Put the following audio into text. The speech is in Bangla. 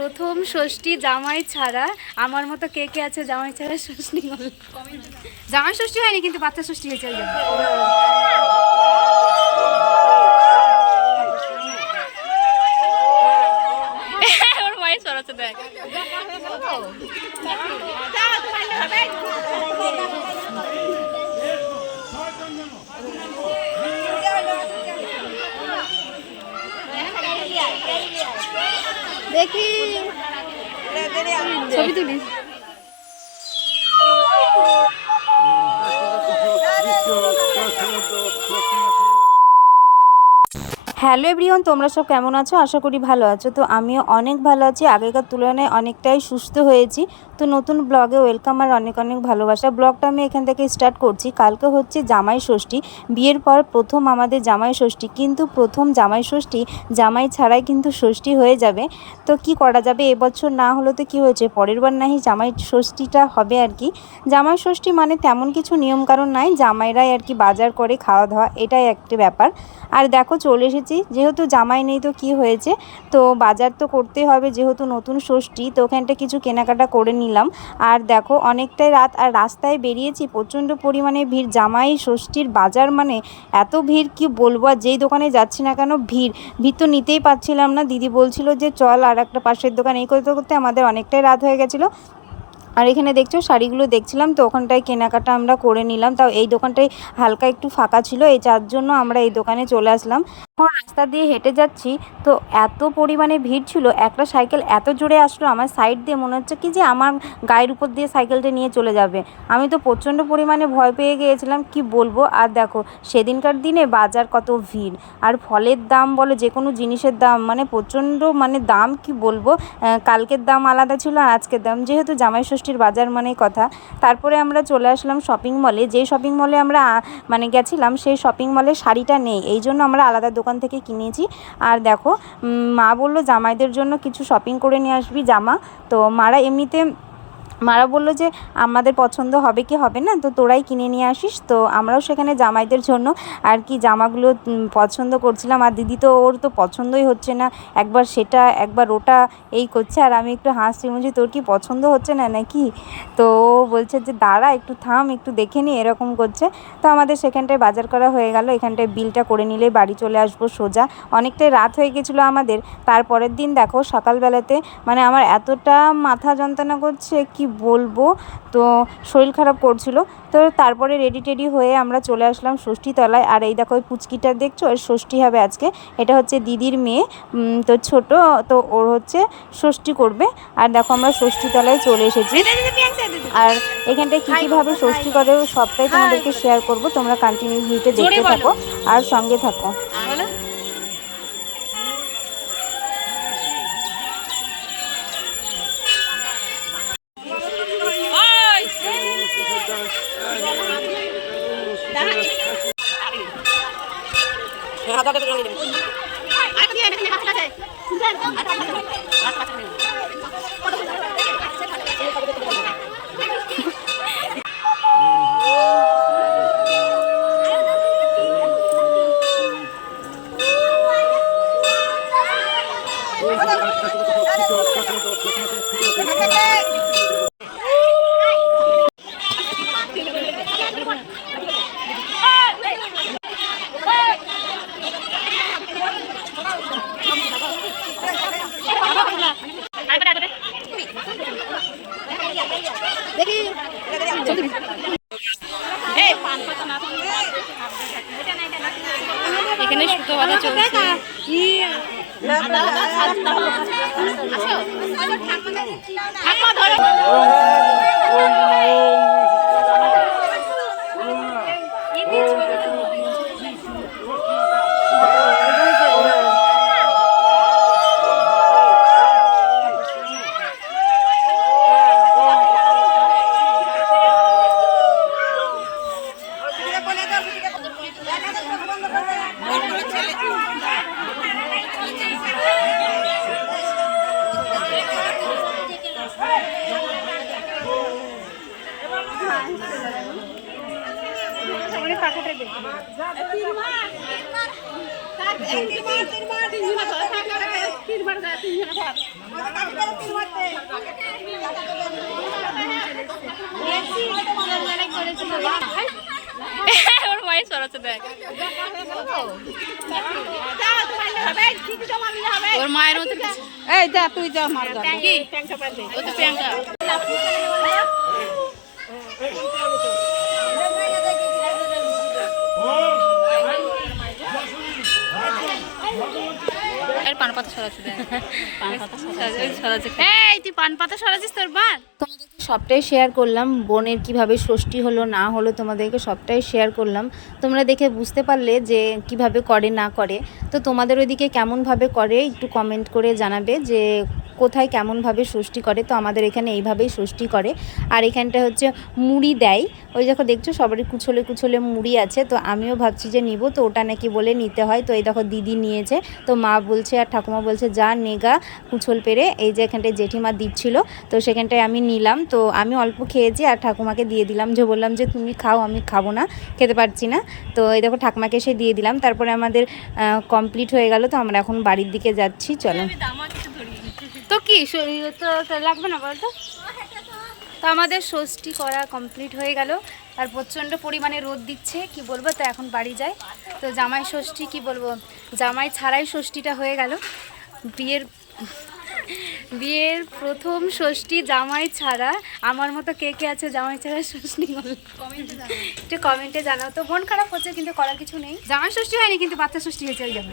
প্রথম ষষ্ঠী জামাই ছাড়া। আমার মতো কে কে আছে জামাই ছাড়া ষষ্ঠী হল? জামাই ষষ্ঠী হয়নি কিন্তু বাচ্চা ষষ্ঠী হয়েছে। ওর মায়ের সরাচ্ছে দেখ। দেখি ছবি তুলি। হ্যালো এভরিওয়ান, তোমরা সব কেমন আছো? আশা করি ভালো আছো। তো আমিও অনেক ভালো আছি, আগেকার তুলনায় অনেকটাই সুস্থ হয়েছি। তো নতুন ব্লগে ওয়েলকাম আর অনেক অনেক ভালোবাসা। ব্লগটা আমি এখান থেকে স্টার্ট করছি। কালকে হচ্ছে জামাই ষষ্ঠী, বিয়ের পর প্রথম আমাদের জামাই ষষ্ঠী। কিন্তু প্রথম জামাই ষষ্ঠী জামাই ছাড়াই কিন্তু ষষ্ঠী হয়ে যাবে। তো কি করা যাবে, এবছর না হলো তো কি হয়েছে, পরের বার নাহি জামাই ষষ্ঠীটা হবে আর কি। জামাই ষষ্ঠী মানে তেমন কিছু নিয়মকানুন নাই, জামাইরাই আর কি বাজার করে খাওয়া দাওয়া, এটাই একটি ব্যাপার। আর দেখো চলে এসেছি, যেহেতু জামাই নেই তো কি হয়েছে, তো বাজার তো করতে হবে, যেহেতু নতুন ষষ্ঠী। তো ওখানটা কিছু কেনাকাটা করে নিলাম। আর দেখো অনেকটাই রাত, আর রাস্তায় বেরিয়েছি, প্রচণ্ড পরিমাণে ভিড়। জামাই ষষ্ঠীর বাজার মানে এত ভিড় কি বলবো। আর যেই দোকানে যাচ্ছি না কেন ভিড় তো নিতেই পারছিলাম না। দিদি বলছিল যে চল আর একটা পাশের দোকান, এই করতে করতে আমাদের অনেকটাই রাত হয়ে গেছিলো। আর এখানে দেখছো শাড়িগুলো দেখছিলাম, তো ওখানটায় কেনাকাটা আমরা করে নিলাম। তাও এই দোকানটাই হালকা একটু ফাঁকা ছিল, এই যার জন্য আমরা এই দোকানে চলে আসলাম। এখন রাস্তা দিয়ে হেঁটে যাচ্ছি, তো এত পরিমাণে ভিড় ছিল, একটা সাইকেল এত জোরে আসলো আমার সাইড দিয়ে, মনে হচ্ছে কি যে আমার গায়ের উপর দিয়ে সাইকেলটা নিয়ে চলে যাবে। আমি তো প্রচণ্ড পরিমাণে ভয় পেয়ে গিয়েছিলাম, কি বলবো। আর দেখো সেদিনকার দিনে বাজার কত ভিড়, আর ফলের দাম বলো, যে কোনো জিনিসের দাম মানে প্রচণ্ড মানে দাম, কি বলবো। কালকের দাম আলাদা ছিল আর আজকের দাম, যেহেতু জামাই ষষ্ঠীর বাজার মানেই কথা। তারপরে আমরা চলে আসলাম শপিং মলে। যেই শপিং মলে আমরা মানে গেছিলাম, সেই শপিং মলে শাড়িটা নেই, এই জন্য আমরা আলাদা দোকান থেকে কিনেছি। আর দেখো মা বললো জামাইদের জন্য কিছু শপিং করে নিয়ে আসবি জামা। তো মারা বললো যে আমাদের পছন্দ হবে কি হবে না, তো তোরাই কিনে নিয়ে আসিস। তো আমরাও সেখানে জামাইদের জন্য আর কি জামাগুলো পছন্দ করছিলাম। আর দিদি তো ওর তো পছন্দই হচ্ছে না, একবার সেটা একবার ওটা এই করছে। আর আমি একটু হাসছি, বলছি তোর কি পছন্দ হচ্ছে না নাকি? তো ও বলছে যে দাঁড়া একটু থাম, একটু দেখে নি, এরকম করছে। তো আমাদের সেখানটায় বাজার করা হয়ে গেল, এখানটায় বিলটা করে নিলে বাড়ি চলে আসবো সোজা। অনেকটাই রাত হয়ে গেছিলো আমাদের। তারপরের দিন দেখো সকালবেলাতে মানে আমার এতটা মাথা যন্ত্রণা করছে, কি বলবো। তো শরীর খারাপ করছিল। তো তারপরে রেডি টেডি হয়ে আমরা চলে আসলাম ষষ্ঠীতলায়। আর এই দেখো ওই পুচকিটা দেখছো, ওর ষষ্ঠী হবে আজকে। এটা হচ্ছে দিদির মেয়ে, তো ছোট, তো ওর হচ্ছে ষষ্ঠী করবে। আর দেখো আমরা ষষ্ঠীতলায় চলে এসেছি। আর এখানটায় কী কীভাবে ষষ্ঠী করে সবটাই তোমাদেরকে শেয়ার করব, তোমরা কন্টিনিউ ভিডিওতে দেখতে থাকো আর সঙ্গে থাকো। এখানে সুতো বাঁধা চলছে। ওর মায়ের সরাচ্ছে দেখ, ওর মায়ের মতো। এই যা তুই যা মার কি ও তো প্রিয়াঙ্কা। পান পাতা সরাচ্ছে দেখ, সরাচ্ছে। এই তুই পান পাতা সরাচ্ছিস তোর বার। তোমাদেরকে সবটাই শেয়ার করলাম, বোনের কিভাবে ষষ্ঠী হলো না হলো তোমাদেরকে সবটাই শেয়ার করলাম। তোমরা দেখে বুঝতে পারলে যে কিভাবে করে না করে। তো তোমাদের ওইদিকে কেমনভাবে করে একটু কমেন্ট করে জানাবে যে কোথায় কেমনভাবে ষষ্ঠী করে। তো আমাদের এখানে এইভাবেই ষষ্ঠী করে। আর এখানটা হচ্ছে মুড়ি দেয়, ওই দেখো দেখছো সবারই কুচলে কুচলে মুড়ি আছে। তো আমিও ভাবছি যে নিব, তো ওটা নাকি বলে নিতে হয়। তো এই দেখো দিদি নিয়েছে, তো মা বলছে আর ঠাকুমা বলছে যা নেগা কুচল পেরে। এই যে এখানটায় জেঠিমা দিচ্ছিল, তো সেখানটায় আমি নিলাম। তো আমি অল্প খেয়েছি আর ঠাকুমাকে দিয়ে দিলাম, যে বললাম যে তুমি খাও, আমি খাবো না, খেতে পারছি না। তো এই দেখো ঠাকুমাকে এসে দিয়ে দিলাম। তারপরে আমাদের কমপ্লিট হয়ে গেল। তো আমরা এখন বাড়ির দিকে যাচ্ছি, চলো। তো কি তো লাগবে না বলতো। তো আমাদের ষষ্ঠী করা কমপ্লিট হয়ে গেল। আর প্রচণ্ড পরিমাণে রোদ দিচ্ছে, কি বলবো। তো এখন বাড়ি যাই। তো জামাই ষষ্ঠী কি বলবো, জামাই ছাড়াই ষষ্ঠীটা হয়ে গেল। বিয়ের প্রথম ষষ্ঠী জামাই ছাড়া। আমার মতো কে কে আছে জামাই ছাড়া ষষ্ঠী করলো একটু কমেন্টে জানাও। তো মন খারাপ হচ্ছে কিন্তু করার কিছু নেই। জামাই ষষ্ঠী হয়নি কিন্তু বাচ্চা ষষ্ঠী হয়েছে ওই জন্য।